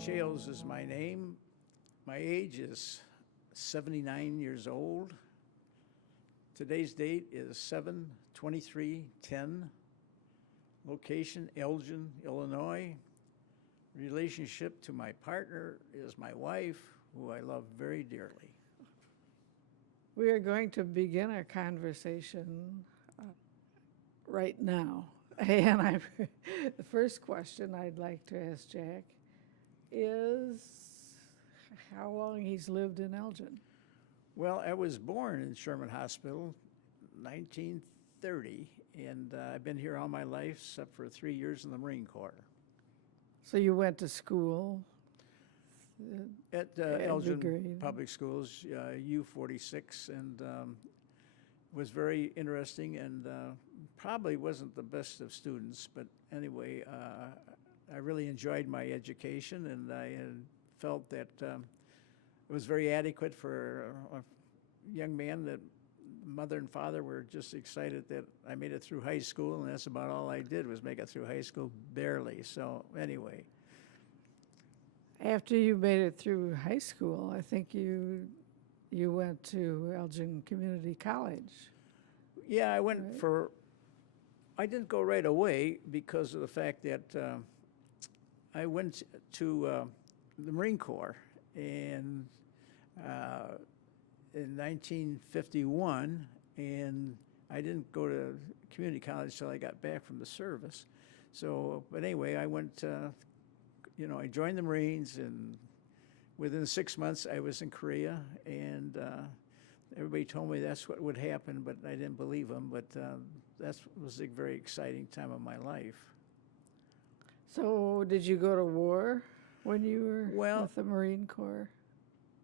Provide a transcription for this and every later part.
Shales is my name. My age is 79 years old. Today's date is 7/23/10. Location, Elgin, Illinois. Relationship to my partner is my wife, who I love very dearly. We are going to begin our conversation right now. And the first question I'd like to ask Jack is how long he's lived in Elgin. Well, I was born in Sherman Hospital, 1930, and I've been here all my life except for 3 years in the Marine Corps. So you went to school? At Elgin Public Schools, U46, and was very interesting and probably wasn't the best of students, but anyway, I really enjoyed my education, and I had felt that it was very adequate for a young man. That mother and father were just excited that I made it through high school, and that's about all I did was make it through high school, barely. So anyway. After you made it through high school, I think you went to Elgin Community College. Yeah, I went I didn't go right away because of the fact that I went to the Marine Corps in 1951, and I didn't go to community college till I got back from the service. So, but anyway, I went, I joined the Marines, and within 6 months I was in Korea, and everybody told me that's what would happen, but I didn't believe them. But that was a very exciting time of my life. So did you go to war when you were with the Marine Corps?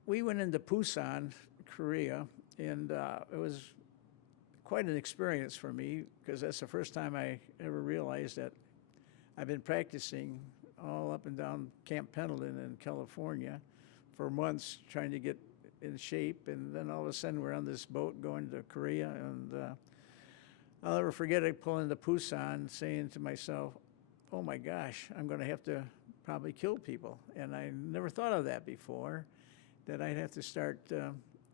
We went into Busan, Korea, and it was quite an experience for me because that's the first time I ever realized that I've been practicing all up and down Camp Pendleton in California for months trying to get in shape, and then all of a sudden we're on this boat going to Korea, and I'll never forget it pulling into Busan saying to myself, oh my gosh, I'm going to have to probably kill people. And I never thought of that before, that I'd have to start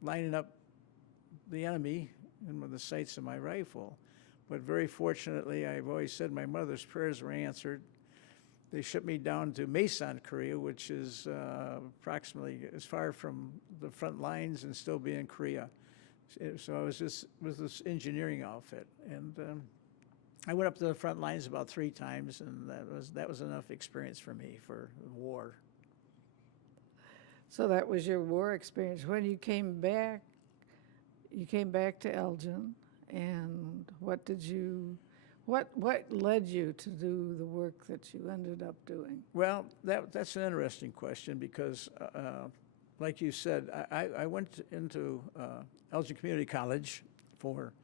lining up the enemy in the sights of my rifle. But very fortunately, I've always said my mother's prayers were answered. They shipped me down to Mason, Korea, which is approximately as far from the front lines and still be in Korea. So I was just with this engineering outfit, and I went up to the front lines about 3 times, and that was enough experience for me for the war. So that was your war experience. When you came back to Elgin, and what led you to do the work that you ended up doing? Well, that's an interesting question because, like you said, I went into Elgin Community College for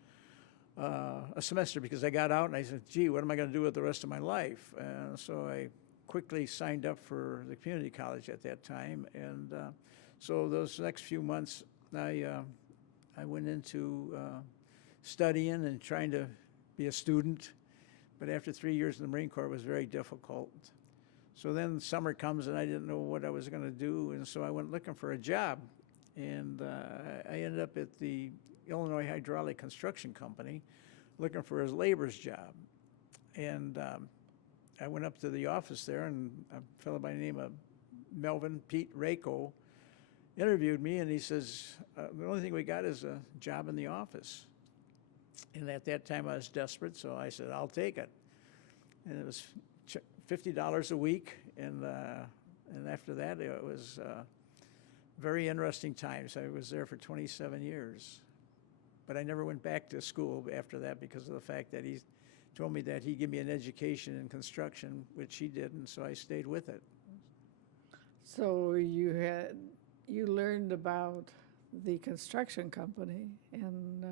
a semester because I got out and I said, gee, what am I going to do with the rest of my life? So I quickly signed up for the community college at that time, and so those next few months I went into studying and trying to be a student, but after 3 years in the Marine Corps it was very difficult. So then summer comes and I didn't know what I was going to do, and so I went looking for a job, and I ended up at the Illinois Hydraulic Construction Company looking for a labor's job. And I went up to the office there, and a fellow by the name of Melvin Pete Rako interviewed me, and he says, the only thing we got is a job in the office. And at that time I was desperate, so I said, I'll take it. And it was $50 a week, and after that it was very interesting times. I was there for 27 years. But I never went back to school after that because of the fact that he told me that he'd give me an education in construction, which he did, and so I stayed with it. So you learned about the construction company, and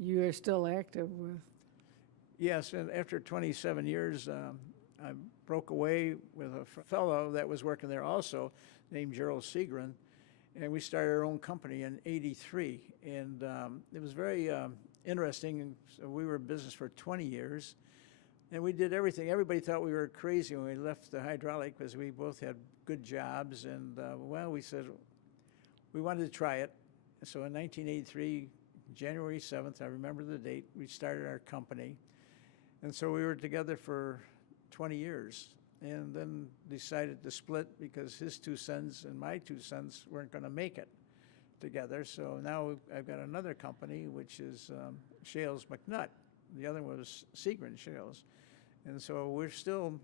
you are still active with. Yes, and after 27 years, I broke away with a fellow that was working there also, named Gerald Segrin, and we started our own company in '83, and it was very interesting. So we were in business for 20 years, and we did everything. Everybody thought we were crazy when we left the hydraulic because we both had good jobs, and well, we said we wanted to try it. So in 1983, January 7th, I remember the date, we started our company. And so we were together for 20 years, and then decided to split because his two sons and my two sons weren't going to make it together. So now I've got another company, which is Shales McNutt. The other one was Seagren Shales. And so we're still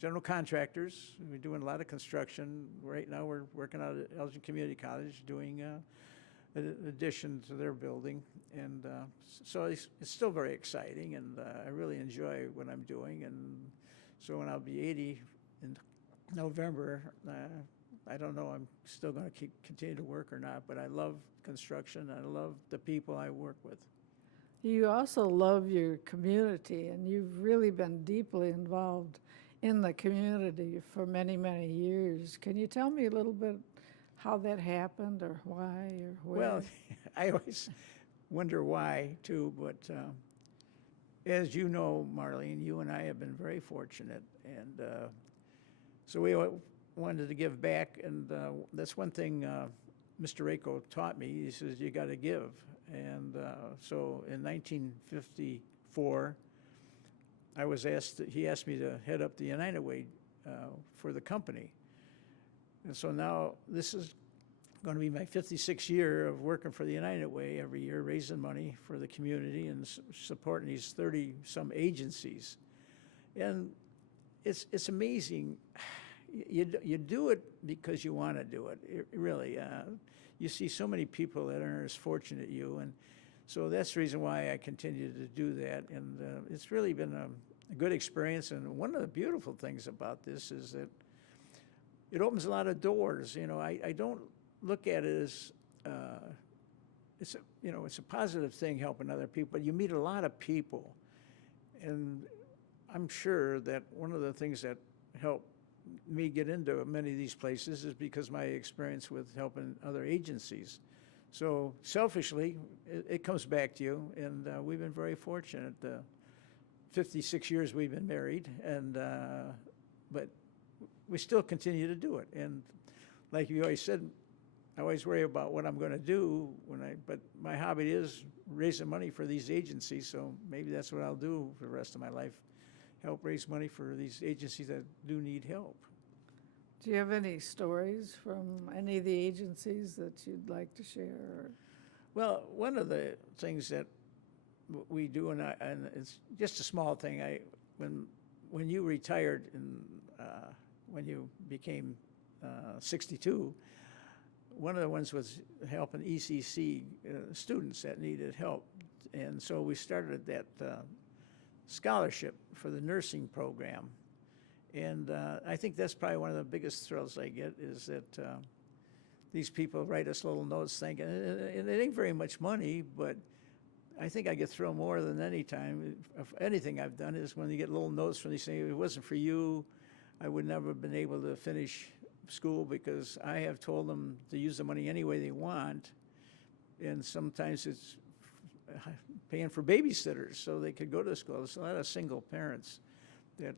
general contractors. We're doing a lot of construction. Right now we're working out at Elgin Community College doing an addition to their building. And so it's still very exciting, and I really enjoy what I'm doing. And so when I'll be 80 in November, I don't know, I'm still going to continue to work or not, but I love construction. I love the people I work with. You also love your community, and you've really been deeply involved in the community for many, many years. Can you tell me a little bit how that happened, or why, or where? Well, I always wonder why, too, but as you know, Marlene, you and I have been very fortunate, and so we wanted to give back, and that's one thing Mr. Rako taught me. He says, you got to give. And so in 1954, I was asked, he asked me to head up the United Way for the company. And so now this is going to be my 56th year of working for the United Way every year, raising money for the community and supporting these 30-some agencies. And it's amazing. You do it because you want to do it, really. You see so many people that aren't as fortunate as you, and so that's the reason why I continue to do that. And it's really been a good experience. And one of the beautiful things about this is that it opens a lot of doors. You know, I don't look at it as it's a positive thing helping other people, but you meet a lot of people, and I'm sure that one of the things that helped me get into many of these places is because my experience with helping other agencies. So selfishly, it comes back to you, and we've been very fortunate. 56 years we've been married, and but we still continue to do it. And like you always said, I always worry about what I'm going to do but my hobby is raising money for these agencies, so maybe that's what I'll do for the rest of my life. Help raise money for these agencies that do need help. Do you have any stories from any of the agencies that you'd like to share? Well, one of the things that we do, and it's just a small thing. When you retired and when you became 62, one of the ones was helping ECC students that needed help, and so we started that scholarship for the nursing program. And I think that's probably one of the biggest thrills I get, is that these people write us little notes thanking, and it ain't very much money, but I think I get thrilled more than any time of anything I've done is when you get little notes from these saying, if it wasn't for you, I would never have been able to finish school, because I have told them to use the money any way they want, and sometimes it's paying for babysitters so they could go to school. There's a lot of single parents that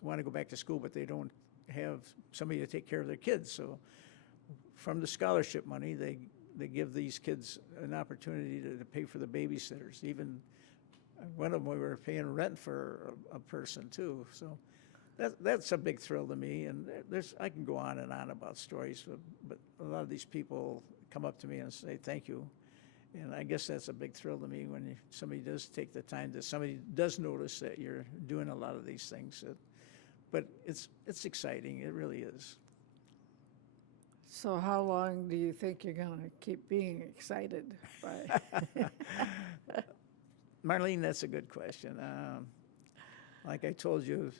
want to go back to school, but they don't have somebody to take care of their kids. So from the scholarship money, they give these kids an opportunity to pay for the babysitters. Even one of them, we were paying rent for a person too. So that's a big thrill to me. And I can go on and on about stories, but a lot of these people come up to me and say thank you. And I guess that's a big thrill to me when somebody does take the time, that somebody does notice that you're doing a lot of these things. But it's exciting, it really is. So how long do you think you're going to keep being excited by? Marlene, that's a good question. Like I told you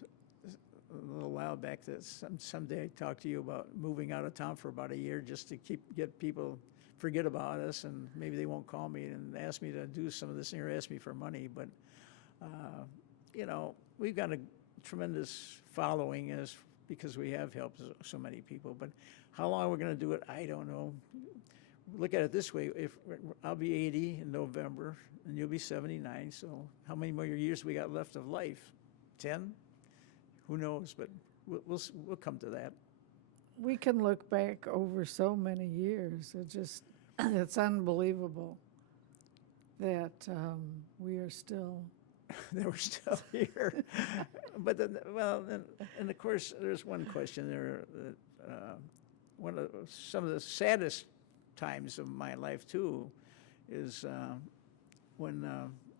a little while back, that someday I'd talk to you about moving out of town for about a year just to get people forget about us, and maybe they won't call me and ask me to do some of this or ask me for money. But we've got a tremendous following because we have helped so many people. But how long we're going to do it, I don't know. Look at it this way: if I'll be 80 in November, and you'll be 79. So how many more years we got left of life? 10? Who knows? But we'll come to that. we can look back over so many years. It's unbelievable that we are still. They were still here. But then, well, and of course, there's one question there that some of the saddest times of my life too is when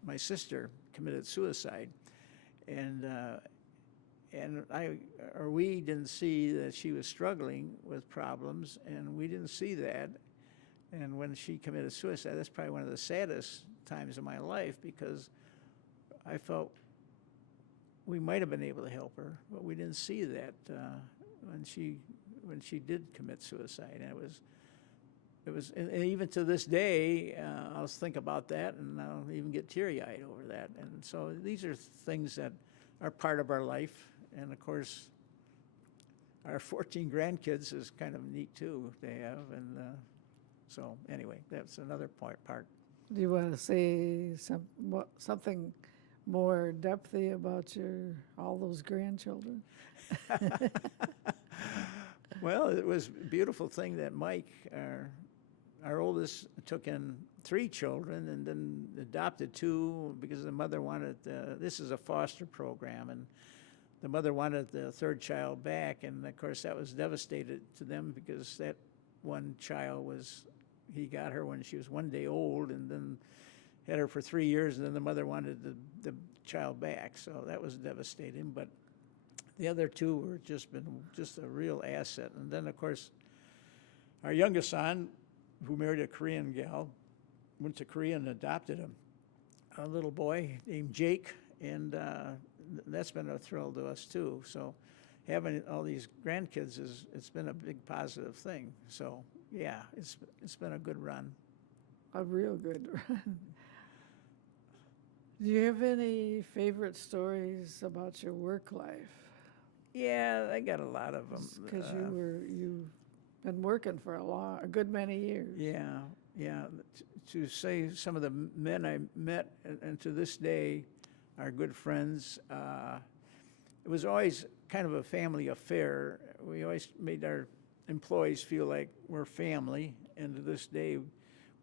my sister committed suicide, and we didn't see that she was struggling with problems, and we didn't see that. And when she committed suicide, that's probably one of the saddest times of my life, because I felt we might have been able to help her, but we didn't see that when she did commit suicide. And and even to this day, I'll think about that, and I'll even get teary-eyed over that. And so these are things that are part of our life. And of course, our 14 grandkids is kind of neat too to have. And so anyway, that's another part. Do you want to say something more depthy about all those grandchildren? Well, it was a beautiful thing that Mike, our oldest, took in 3 children and then adopted 2 because the mother wanted, this is a foster program, and the mother wanted the 3rd child back. And of course that was devastated to them, because that one child he got her when she was 1 day old, and then had her for 3 years, and then the mother wanted the child back. So that was devastating. But the other 2 were just a real asset. And then of course our youngest son, who married a Korean gal, went to Korea and adopted a little boy named Jake, and that's been a thrill to us too. So having all these grandkids it's been a big positive thing. So yeah, it's been a good run. A real good run. Do you have any favorite stories about your work life? Yeah, I got a lot of them. Because you've been working for a good many years. Yeah. To say some of the men I met, and to this day are good friends, it was always kind of a family affair. We always made our employees feel like we're family, and to this day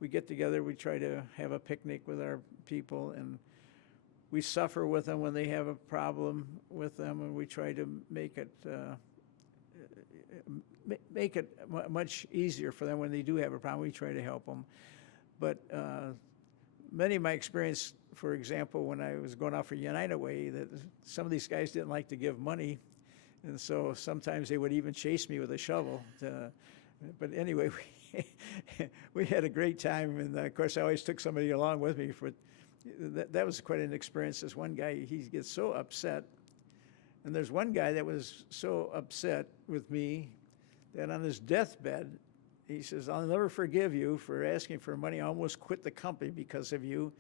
we get together, we try to have a picnic with our people, and we suffer with them when they have a problem with them, and we try to make it much easier for them when they do have a problem. We try to help them. But many of my experience, for example, when I was going out for United Way, that some of these guys didn't like to give money, and so sometimes they would even chase me with a shovel. But anyway, we had a great time, and of course I always took somebody along with me. That was quite an experience. This one guy, he gets so upset, and there's one guy that was so upset with me that on his deathbed, he says, "I'll never forgive you for asking for money. I almost quit the company because of you."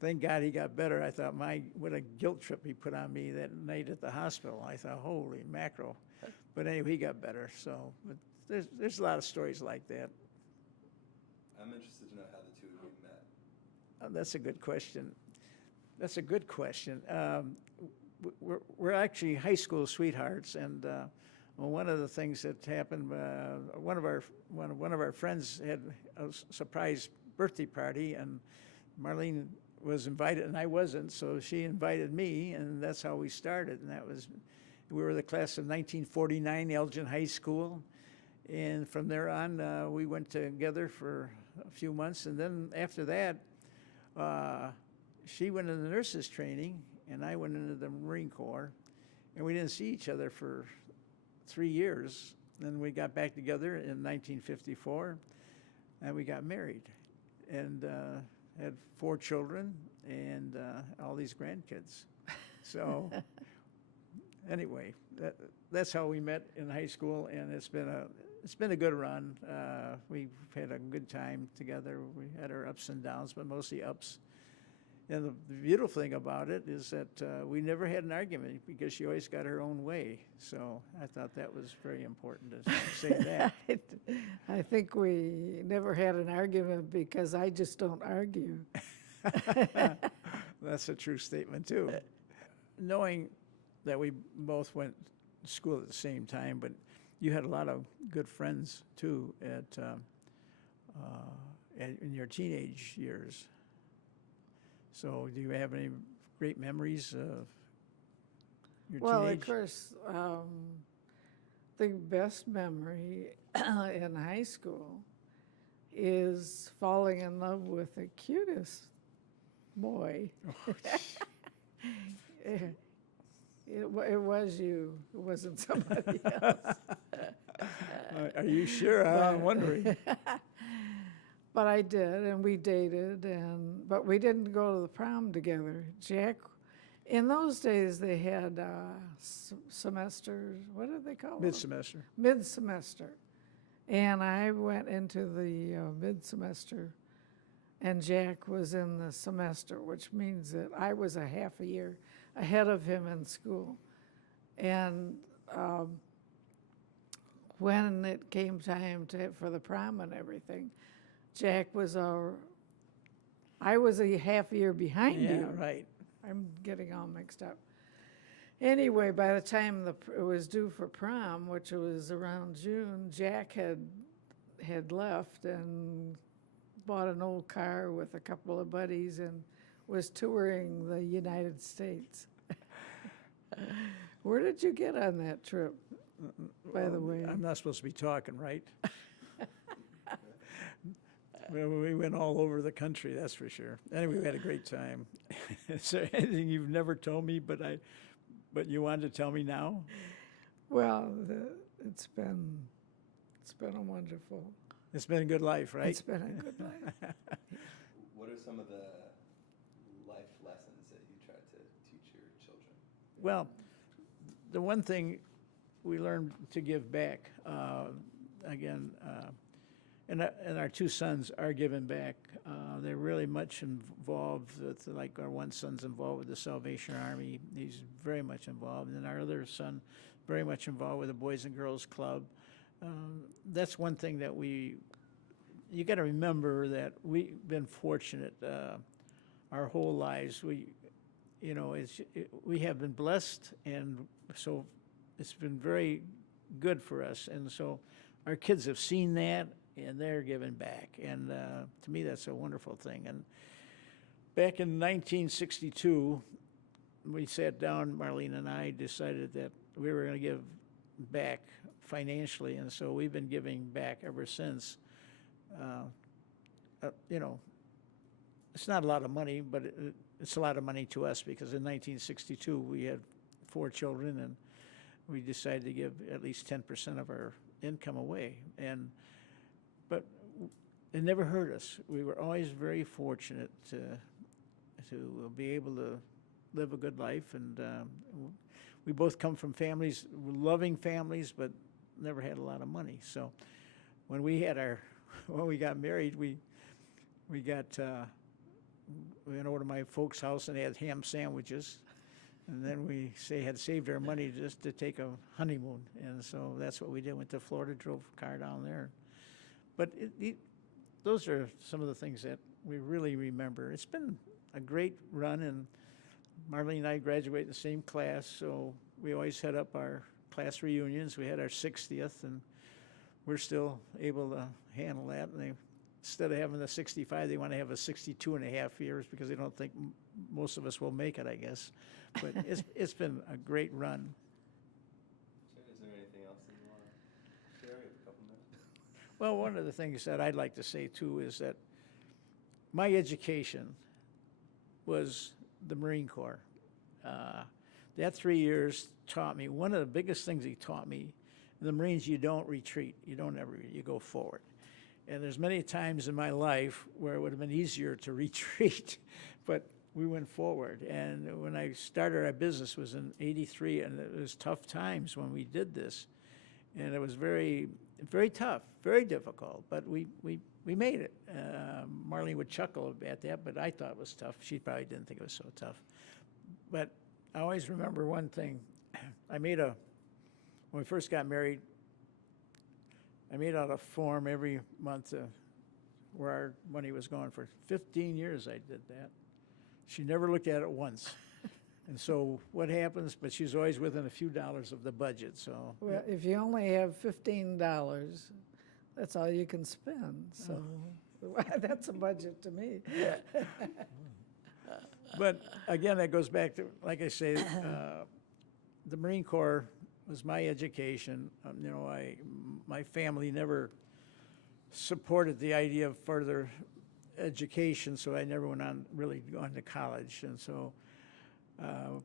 Thank God he got better. I thought, what a guilt trip he put on me that night at the hospital. I thought, holy mackerel. But anyway, he got better. So but there's a lot of stories like that. I'm interested to know how the two of you met. That's a good question. We're actually high school sweethearts, and one of the things that happened, one of our friends had a surprise birthday party, and Marlene was invited, and I wasn't, so she invited me, and that's how we started. And we were the class of 1949, Elgin High School, and from there on, we went together for a few months, and then after that, she went into nurses training, and I went into the Marine Corps, and we didn't see each other for 3 years. Then we got back together in 1954, and we got married, and had 4 children and all these grandkids. So anyway, that's how we met in high school, and it's been a good run. We've had a good time together. We had our ups and downs, but mostly ups. And the beautiful thing about it is that we never had an argument, because she always got her own way. So I thought that was very important to say that. I think we never had an argument because I just don't argue. That's a true statement too. Knowing that we both went to school at the same time, but you had a lot of good friends too in your teenage years. So do you have any great memories of your Well, of teenage? course, the best memory in high school is falling in love with the cutest boy. It was you. It wasn't somebody else. Are you sure? I'm But- wondering. But I did, and we dated, but we didn't go to the prom together. Jack, in those days, they had semesters. What did they call them? Mid-semester. Mid-semester. And I went into the mid-semester, and Jack was in the semester, which means that I was a half a year ahead of him in school. And when it came time for the prom and everything, Jack was I was a half a year behind Yeah, you. right. I'm getting all mixed up. Anyway, by the time it was due for prom, which was around June, Jack had left and bought an old car with a couple of buddies and was touring the United States. Where did you get on that trip, by the way? I'm not supposed to be talking, right? Well, we went all over the country, that's for sure. Anyway, we had a great time. Is there anything you've never told me, but you wanted to tell me now? Well, it's been a wonderful. It's been a good life, right? It's been a good life. What are some of the life lessons that you try to teach your children? Well, the one thing we learned to give back, again, and our two sons are giving back. They're really much involved with, like our one son's involved with the Salvation Army. He's very much involved. And our other son, very much involved with the Boys and Girls Club. That's one thing that you got to remember that we've been fortunate our whole lives. We have been blessed, and so it's been very good for us. And so our kids have seen that, and they're giving back. And to me, that's a wonderful thing. And back in 1962, we sat down, Marlene and I decided that we were going to give back financially, and so we've been giving back ever since. It's not a lot of money, but it's a lot of money to us, because in 1962 we had 4 children, and we decided to give at least 10% of our income away. But it never hurt us. We were always very fortunate to be able to live a good life, and we both come from families, loving families, but never had a lot of money. So when we got married, we went over to my folks' house and had ham sandwiches, and then we had saved our money just to take a honeymoon, and so that's what we did. Went to Florida, drove a car down there. But those are some of the things that we really remember. It's been a great run, and Marlene and I graduated the same class, so we always had up our class reunions. We had our 60th, and we're still able to handle that. And instead of having the 65, they want to have a 62 and a half years, because they don't think most of us will make it, I guess. But it's been a great run. Is there anything else that you want to share? We have a couple minutes. Well, one of the things that I'd like to say, too, is that my education was the Marine Corps. That 3 years taught me, one of the biggest things he taught me, in the Marines, you don't retreat. You go forward. And there's many times in my life where it would have been easier to retreat, but we went forward. And when I started our business was in '83, and it was tough times when we did this. And it was very, very tough, very difficult, but we made it. Marlene would chuckle at that, but I thought it was tough. She probably didn't think it was so tough. But I always remember one thing. When we first got married, I made out a form every month where our money was going. For 15 years I did that. She never looked at it once. And so what happens, but she's always within a few dollars of the budget, so. Well, if you only have $15, that's all you can spend, so that's a budget to me. But again, that goes back to, like I say, the Marine Corps was my education. You know, my family never supported the idea of further education, so I never went on really going to college. And so,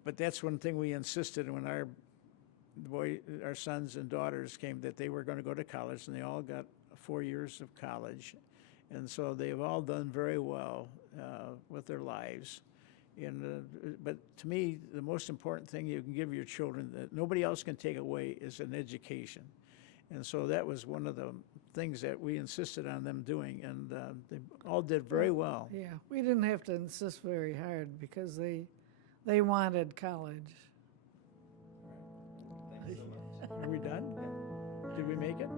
but that's one thing we insisted when our sons and daughters came, that they were going to go to college, and they all got 4 years of college. And so they've all done very well with their lives. And, but to me, the most important thing you can give your children that nobody else can take away is an education. And so that was one of the things that we insisted on them doing, and they all did very well. Yeah, we didn't have to insist very hard because they wanted college. Thank you so much. Are we done? Did we make it?